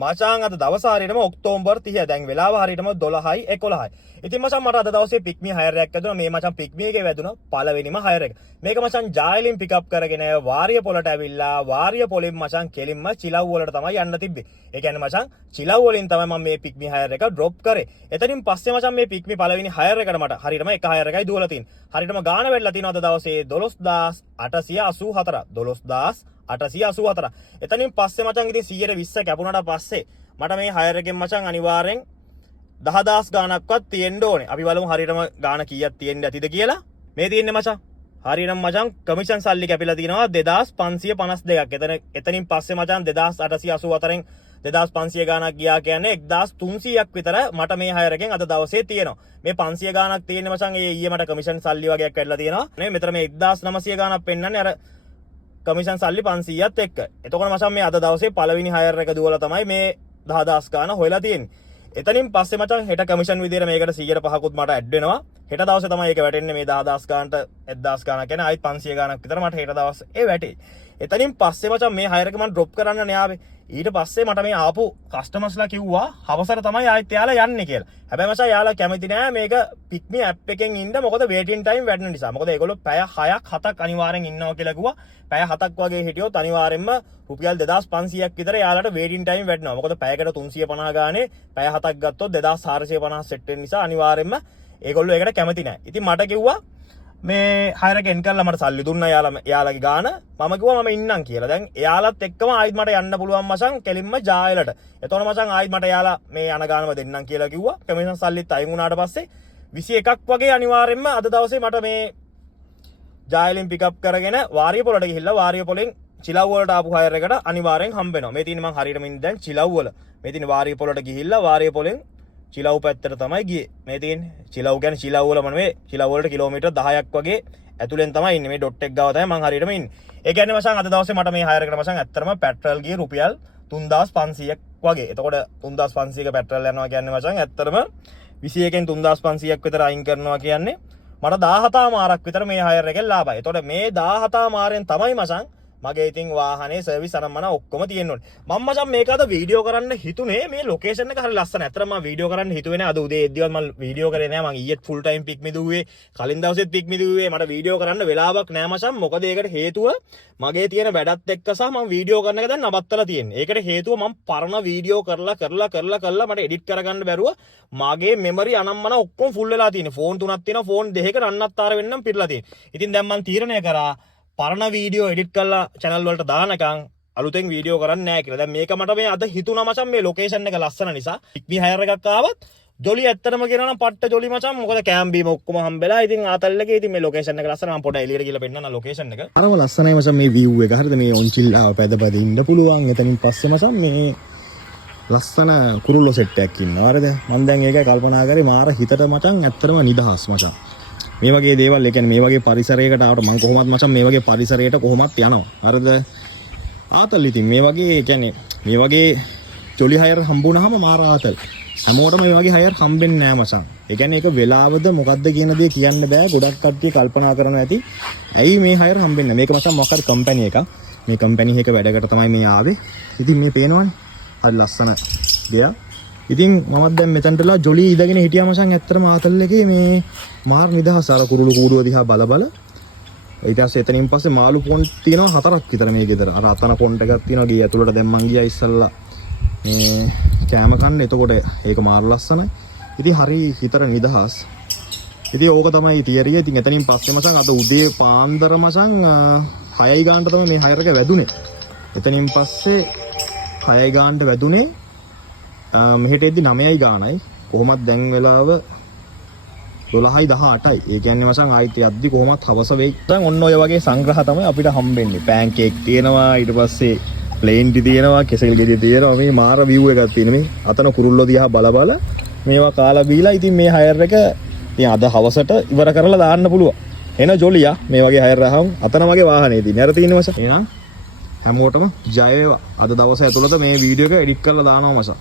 මචං අද දවස හරියටම ඔක්තෝබර් 30 දැන් වෙලාව හරියටම 12:11යි. ඉතින් මචං මට අද දවසේ පික්මි හයර් එකක් ඇදුණා. මේ මචං පික්මි එකේ වැදුණා පළවෙනිම හයර් එක. මේක මචං ජායලින් පිකප් කරගෙන වාරිය පොලට ඇවිල්ලා වාරිය පොලෙන් මචං කෙලින්ම චිලව් වලට තමයි යන්න තිබ්බේ. ඒ කියන්නේ මචං චිලව් වලින් තමයි මම මේ පික්මි හයර් එක ඩ්‍රොප් කරේ. එතනින් පස්සේ මචං මේ පික්මි පළවෙනි හයර් එකට මට හරියටම එක හයර් එකයි දුවලා තියෙන්නේ. හරියටම ගාණ වෙලා තියෙනවා අද දවසේ 12884 12884. එතනින් පස්සේ මචං ඉතින් 120 කැපුණාට පස්සේ මට මේ හයර් එකෙන් මචං අනිවාර්යෙන් 10000 ගාණක්වත් තියෙන්න ඕනේ. අපි බලමු හරියටම ගාණ කීයක් තියෙන්න ඇතිද කියලා. මේ තියෙන්නේ මචං හරියටම මචං කමිෂන් සල්ලි කැපිලා තියෙනවා 2552ක්. එතනින් පස්සේ මචං 2884න් 2500 ගාණක් ගියා කියන්නේ 1300ක් විතර මට මේ හයර් එකෙන් අද දවසේ තියෙනවා. මේ 500 ගාණක් තියෙන්නේ මචං ඒ ඊයේ මට කමිෂන් සල්ලි වගේක් වැඩිලා තියෙනවා. නේ මෙතන මේ 1900 ගාණක් පෙන්නන්නේ අර කමිෂන් සල්ලි 500ත් එක්ක. එතකොට මචං මේ අද දවසේ පළවෙනි හයර් එක දුවලා තමයි මේ 10000 ගාණ හොයලා තියෙන්නේ. එතනින් පස්සේ මචං හෙට කමිෂන් විදියට මේකට 105කුත් මට ඇඩ් වෙනවා. හෙට දවසේ තමයි ඒක වැටෙන්නේ මේ 10000 ගානට 1000 ගානක් කියන්නේ ආයිත් 500 ගානක් විතර මට හෙට දවස් ඒ වැටේ. එතනින් පස්සේ මචං මේ හයර් එක මම ඩ්‍රොප් කරන්න න්යාවේ. ඊට පස්සේ මට මේ ආපු කස්ටමර්ස්ලා කිව්වා හවසට තමයි ආයිත් යාලා යන්නේ කියලා. හැබැයි මචං යාලා කැමති නෑ මේක පික්මි ඇප් එකෙන් ඉන්න මොකද වේටින් ටයිම් වැඩි නිසා. මොකද ඒගොල්ලෝ පැය 6ක් 7ක් අනිවාර්යෙන් ඉන්නවා කියලා කිව්වා. පැය 7ක් වගේ හිටියොත් අනිවාර්යෙන්ම රුපියල් 2500ක් විතර යාලට වේටින් ටයිම් වැඩිනවා. මොකද පැයකට 350 ගානේ පැය 7ක් ගත්තොත් 2450 සෙට් වෙන නිසා අනිවාර්යෙන්ම ඒගොල්ලෝ ඒකට කැමති නෑ. ඉතින් මට කිව්වා මේ හයර් එක එන් කරලා මට සල්ලි දුන්නා යාලගේ ගාන. මම කිව්වා මම ඉන්නම් කියලා. දැන් එයාලත් එක්කම ආයිත් මට යන්න පුළුවන් මචං කෙලින්ම ජායලට. එතකොට මචං ආයිත් මට යාලා මේ යන ගානම දෙන්නම් කියලා කිව්වා. කමිෂන් සල්ලිත් අයින් වුණාට පස්සේ 21ක් වගේ අනිවාර්යෙන්ම අද දවසේ මට මේ ජායලින් පිකප් කරගෙන වාරිය පොලට ගිහිල්ලා වාරිය පොලෙන් චිලව් වලට ආපු හයර් එකට අනිවාර්යෙන් හම්බ වෙනවා. මේ තියෙන්නේ මං හරියටම ඉන්නේ දැන් චිලව් වල. මේ තියෙන්නේ වාරිය පොලට ගිහිල්ලා වාරිය පොලෙන් චිලව් පැත්තට තමයි ගියේ. මේ තියෙන්නේ චිලව් කියන්නේ චිලව් වලම නෙවෙයි. චිලව් වලට කිලෝමීටර් 10ක් වගේ ඇතුලෙන් තමයි ඉන්නේ. මේ ඩොට් එක ගාව තමයි මං හරියටම ඉන්නේ. ඒ කියන්නේ මචං අද දවසේ මට මේ හයර් එකට මචං ඇත්තටම පෙට්‍රල් ගියේ රුපියල් 3500ක් වගේ. එතකොට 3500ක පෙට්‍රල් යනවා කියන්නේ මචං ඇත්තටම 21න් 3500ක් විතර අයින් කරනවා කියන්නේ මට 17 මාරක් විතර මේ හයර් එකෙන් ලාභයි. එතකොට මේ 17 මාරෙන් තමයි මචං මගේ ඉතින් වාහනේ සර්විස් අරන් ඔක්කොම තියෙන්න ඕනේ. මම මචං මේක අද වීඩියෝ කරන්න හිතුනේ මේ ලොකේෂන් එක හරිය ලස්සන. ඇත්තටම මම වීඩියෝ කරන්න හිතුවේ නෑ. අද උදේ එද්දිවත් මම වීඩියෝ කරේ නෑ. මම ඊයේත් ෆුල් ටයිම් පික් මිදුවේ. කලින් දවසෙත් පික් මිදුවේ. මට වීඩියෝ කරන්න වෙලාවක් නෑ මචං. මොකද ඒකට හේතුව මගේ තියෙන වැඩත් එක්ක සහ මම වීඩියෝ කරන එක දැන් නවත්තලා තියෙන්නේ. ඒකට හේතුව මම පරණ වීඩියෝ කරලා මට එඩිට් කරගන්න බැරුව මගේ මෙමරි අනම්මන ඔක්කොම ෆුල් වෙලා තියෙන්නේ. ෆෝන් 3ක් තියෙනවා. ෆෝන් 2ක නන්නත්තර වෙන්නම් පිරලා තියෙන්නේ. ඉතින් දැන් මම තීරණය කරා පරණ වීඩියෝ එඩිට් කරලා channel වලට දානකම් අලුතෙන් වීඩියෝ කරන්නේ නැහැ කියලා. දැන් මේක මට මේ අද හිතුණා මචං මේ ලොකේෂන් එක ලස්සන නිසා. පික්මි හයර් එකක් ආවත් ජොලි ඇත්තටම කියනවා නම් පට්ට ජොලි මචං. මොකද කැම් බීම ඔක්කොම හම්බෙලා. ඉතින් ආතල් එකේ ඉතින් මේ ලොකේෂන් එක ලස්සන. මම පොඩ්ඩක් එළියට ගිහලා පෙන්නන්න ලොකේෂන් එක. අරම ලස්සනයි මචං මේ view එක. හරිද මේ ඔන්චිල් පැදපැද ඉන්න පුළුවන්. එතනින් පස්සේ මචං මේ ලස්සන කුරුල්ලෝ සෙට් එකක් ඉන්නවා. හරිද? මම දැන් ඒක කල්පනා කරේ මාර හිතට මචං ඇත්තටම නිදහස් මචං. මේ වගේ දේවල් ඒ කියන්නේ මේ වගේ පරිසරයකට ආවට මම කොහොමත් මචං මේ වගේ පරිසරයකට කොහොමත් යනවා. හරිද? ආතල් ඉතින් මේ වගේ ඒ කියන්නේ මේ වගේ ජොලි හයර් හම්බුනහම මාර ආතල්. හැමෝටම මේ වගේ හයර් හම්බෙන්නේ නෑ මචං. ඒ කියන්නේ ඒක වෙලාවද මොකද්ද කියන දේ කියන්න බෑ. ගොඩක් කට්ටිය කල්පනා කරනවා ඇති. ඇයි මේ හයර් හම්බෙන්නේ? මේක මචං මොකක් හරි කම්පැනි එකක්. මේ කම්පැනි එක වැඩකට තමයි මේ ආවේ. ඉතින් මේ පේනවනේ. හරි ලස්සන දෙයක්. ඉතින් මමත් දැන් මෙතනටලා ජොලි ඉඳගෙන හිටියා මචං. ඇත්තටම ආතල් එකේ මේ මාර නිදහස අර කුරුළු කූඩුව දිහා බල ඊට පස්සේ එතනින් පස්සේ මාළු පොන්ට් තියෙනවා 4ක් විතර මේ ගෙදර. අර අතන පොන්ට් එකක් තියෙනවා. ගේ ඇතුළට දැන් මං ගියා ඉස්සල්ලා මේ කෑම කන්න. එතකොට ඒක මාර ලස්සනයි. ඉතින් හරි හිතර නිදහස්. ඉතින් ඕක තමයි තියරිය. ඉතින් එතනින් පස්සේ මචං අද උදේ පාන්දර මචං 6යි ගානට තමයි මේ හයර් එක වැදුනේ. එතනින් පස්සේ 6යි ගානට වැදුනේ. මෙහෙට එද්දි 9යි ගානයි. කොහොමත් දැන් වෙලාව 12:18යි. ඒ කියන්නේ මචං ආයිත් යද්දි කොහොමත් හවස වෙයි. දැන් ඔන්න ඔය වගේ සංග්‍රහ තමයි අපිට හම්බෙන්නේ. පෑන් කේක් තියෙනවා, ඊට පස්සේ ප්ලේන් ටි තියෙනවා, කෙසෙල් ගෙඩිය තියෙනවා. මේ මාර view එකක් තියෙන මේ. අතන කුරුල්ලෝ දිහා බල මේවා කාලා බීලා ඉතින් මේ හයර් එක ඉතින් අද හවසට ඉවර කරලා දාන්න පුළුවන්. එන ජොලියා මේ වගේ හයර් ආවම අතන වගේ වාහනේ තියෙන. අර තියෙන මචං. එහෙනම් හැමෝටම ජය වේවා. අද දවස ඇතුළත මේ වීඩියෝ එක එඩිට් කරලා දානවා මචං.